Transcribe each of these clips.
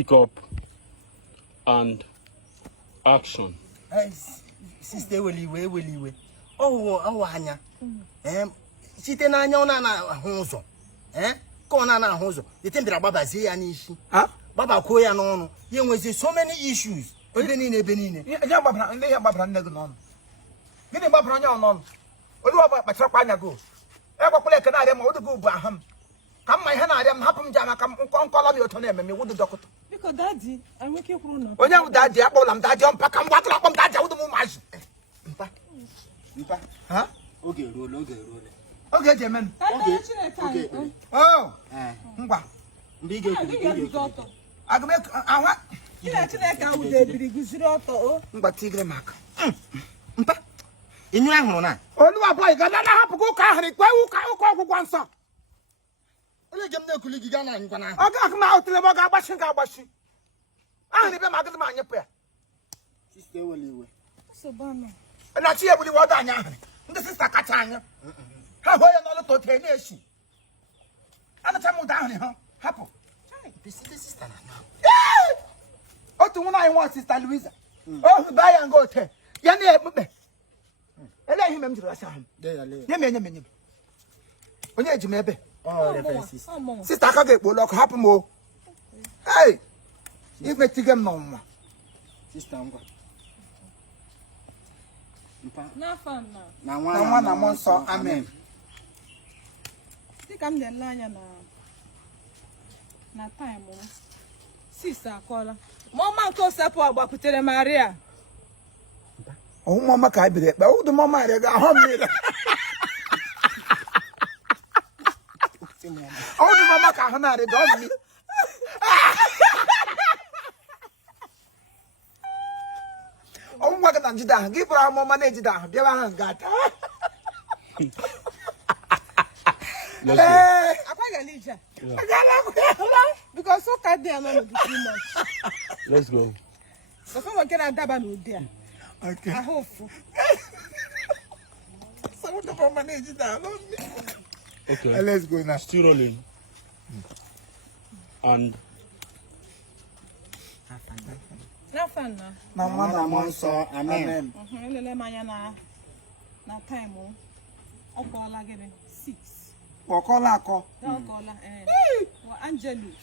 Pick up and action. Sister weliwe. Oh anya. Site na anya ona na ahụ ụzọ. Ka ona na ahụ ụzọ. The thing that baba say ya n'ishi. Baba ko ya n'ọnụ. Ye nwezi so many issues. Ebe niile. Ya gbabara ndị ya gbabara nne gị n'ọnụ. Gịnị gbabara onye n'ọnụ? Olu ọba kpachara anya go. Egwakwala eke na-arịa ma odu go bụ aham. Ka mma ihe na-arịa m hapụ m jama ka nkọlọ bi oto na-eme m wudu dọkụta. Biko daddy, enweke kwuru na. Onye ahụ daddy akpọla m daddy mpa ka m gwatụrụ akpọ m daddy wudu m ụmụazị. Mpa. Ha? Oge ruola. Oge eji eme m. Oge. Oh. Ngwa. Mgbe ị ga-ekwu. Agụme awa. Chineke ahụ debiri guziri ọtọ o. Ngwa tigre m aka. Mpa. Inu ahụrụ na. Oluwa boy ga na hapụ gị ụka ahụ ikpe ụka ọgwụgwọ nsọ. Onye gem na-ekuli gị ga na nkwa na. Ọ ga-akụ m ahụ tele m ọ ga-agbashi. Ahụ ibe ma agụdị m anyịpụ ya. Sister weliwe. Sobano. Na chi ebuli wọdụ anya ahụ. Ndị sista kacha anya. Ha hụ ya n'ọlụ tote na-eshi. Anacha m ụda ahụ ha. Hapụ. Sister na. Otu nwụna anyị nwa Sister Louisa. Oh, baa ya nga ote. Ya na-ekpukpe. Ele ihe m jiri asa ahụ. Nye m. Onye eji m ebe. Sister aka ga-ekpolu ọkụ hapụ m o. Hey! Imetige m n'ọnwụnwa. Sister ngwa. Mpa. N'afọ na nwa na mmụọ nsọ. Amen. Dịka m na-ele anya na time m. Sister akọla. Mama nke Osepụ agbakwutere Maria. Oh, mama ka bire ekpe. Udu mama re ga ho mmiri. Udu mama ka ho na re ga ho mmiri. Oh, nwa ga na njida. Gị bụrụ mama na ejida ahụ bịa ha ngata. Akwa ga lija. Because so ka dey alone with 3 months. Let's go. So someone can adaba no there. Okay. I hope. So what the mama na ejida. Okay. Let's go now. Still rolling. And N'afọ na. Na nwa na mmụọ nsọ. Amen. Elele manya na time o. Ọ kpọọla gịnị? 6. Ọkọla akọ. Ọ kpọọla Wa Angelus.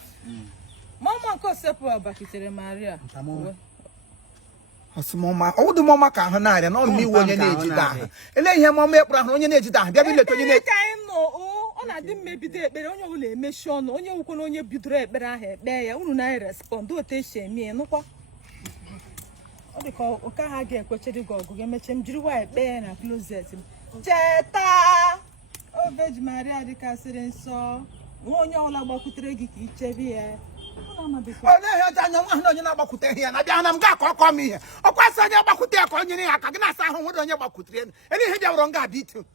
Mama nke Osepụ agbakwutere Maria. Osumoma, odu mama ka ahụ na-arịa na ọmụ iwe onye na-ejide ahụ. Ele ihe mama ekpuru ahụ onye na-ejide ahụ bịa bi leta onye na-eji. Ka anyị nọ ọ na-adị mmebido ekpere onye ọbụla emechi ọnụ onye nwekwana onye bidoro ekpere ahụ ekpe ya unu na respond otu esi eme nụkwa. Ọ dị ka ụka ha ga-ekwechiri gị ọgụ ga-emeche m jiri wa ekpe ya na closet m. Cheta o Virgin Maria dịkasịrị nsọ nwa onye ọbụla gbakwutere gị ka ichebe ya. Onye ihe anya nwa ahụ onye na-agbakwute ihe na bịa na m ga-akọ ọkọ m ihe. Ọkwa sị onye gbakwute ya ka onye ne ya ka gị na-asa ahụ nwere onye gbakwutere ya. Ele ihe bịaworo nga dị itu.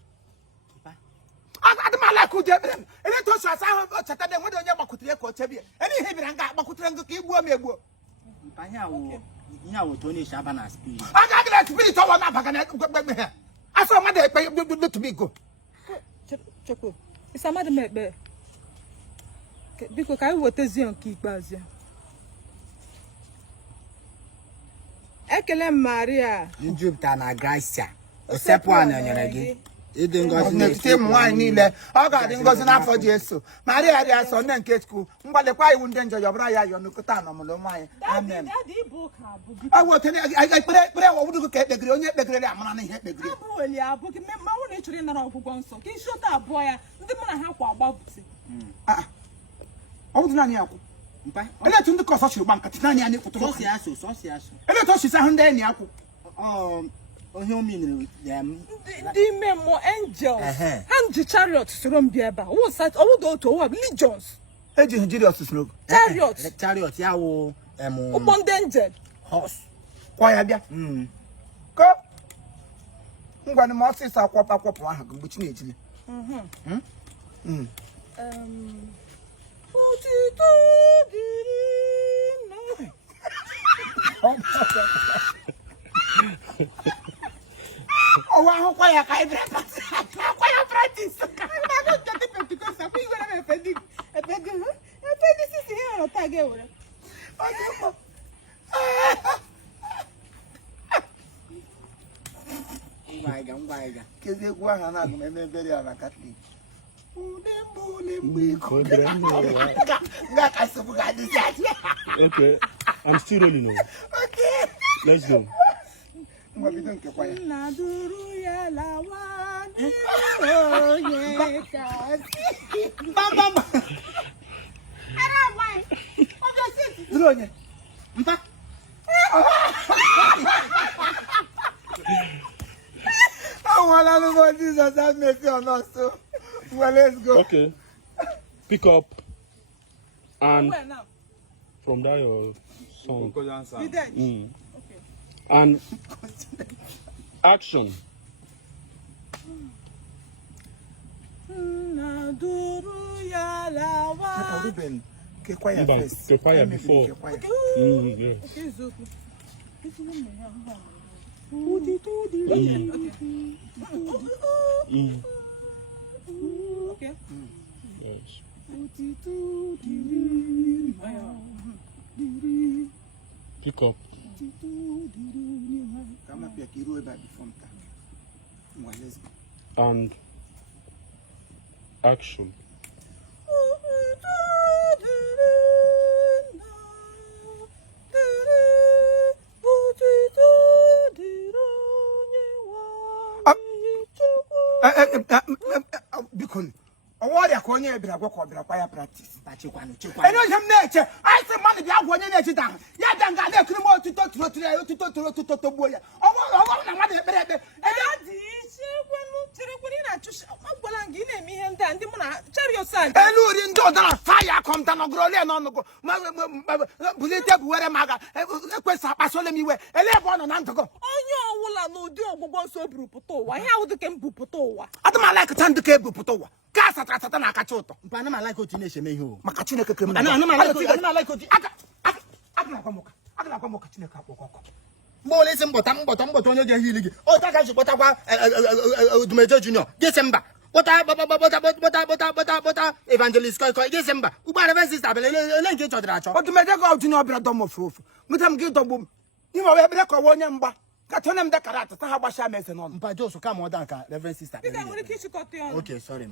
Adị m ala ka ụdị ebere m. Ele to so asa ahụ cheta na nwere onye gbakwutere ya ka o chebe ya. Ele ihe bịara nga gbakwutere ngị ka igbuo m egbuo. Mpa ihe awụ to ne shaba na spirit. A ga gị spirit ọwa na abaga na gbegbe ha. Asọ mmadụ ekpe to be go. Choko. Isa mmadụ m ekpe. Biko ka anyị wetazie nke ikpeazụ. Ekele Maria. Njupụta na Gracia. Osepụ a nyere gị. Ịdị ngọzi n'etiti ụmụ nwaanyị niile. Ọ ga-adị ngọzi n'afọ Jesu. Maria dị asọ nne nke Chukwu. Mgbalịkwa iwu ndị njọ yọbụra ya yọ n'okota anọmụlụ nwaanyị. Amen. Ọ bụ otene ekpere ọwụdụ ka ekpegiri onye ekpegiri amara na ihe ekpegiri. Abụghị abụghị ma ọ na-echọrọ ịnara ọgwụgwọ nsọ. Ka isi ụtọ abụọ ya ndị mụ na ha kwa agbapụsị. Ọ bụ naanị akwụ. Mpa. Ele etu ndị kọsọ chiri gba nkatị naanị anyị kwụtụrụ. Sọsị asụ. Ele etu osisi ahụ ndị enyi akwụ. Onye omeniri ndị ime mmụọ angels ha ji chariot soro m bịa ebe a ọwụda otu ụwa legions eji Nigerian soro chariot ya wụ ụgbọ ndị angel horse kwa ya bịa ko ngwanụ m ọsịsọ akwọpụ ahụ mgbe chi na-ejile otito dịrị nna oh, wow, why I can't practice? Ngwaiga. Keze kwa hana kumemebele ana Catholic. Okay, I'm still rolling now. Okay. Let's go. Jesus have mercy on us. So, well, let's go. Okay. Pick up and Where now? from there your song. You dead? Okay. Okay. And action. Ruben, keep quiet first. Keep quiet before. Keep quiet. Yes. Okay, Zoku. Okay. Yes. Pick up. Come up here, Kiro, about the phone. Well, let's go. And action. Because warrior Konya Bragua practice. And him nature. I said, money, the one nature down. Yadanga, they couldn't want to talk to boy. Fire come down on Grole on the go. Bullet where Maga, me where a lebon on Antago. Why how the can Bupotoa? I don't like a time to cable Putoa. Casa Tratana Cachoto. Panama like what you nation may hold. Macachina I don't like what More listen, bottom, on your healing. Oh, that is what I do Major Junior. December. What evangelist December. Who by the sister, link each other. What the matter go to no Bradom of Roof? Madame Gildo, you are a black or one number. Catonam da Carata, Habasha Mason on. But just come on, Reverend Sister. Okay, sorry.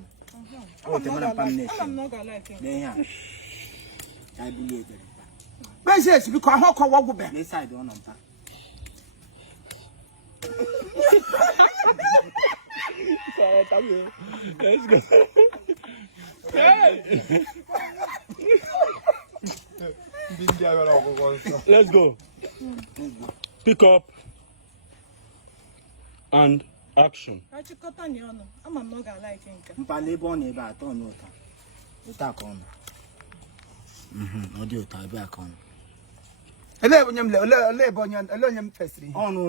I'm not gonna like him. I believe it. But yes, because how can walk back? This side on. Let's go. Let's go. Pick up and action. I'm not gonna like him. Palebon about on attack on. Audio back on. Alone,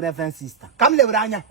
Reverend Sister. Come, Levrania.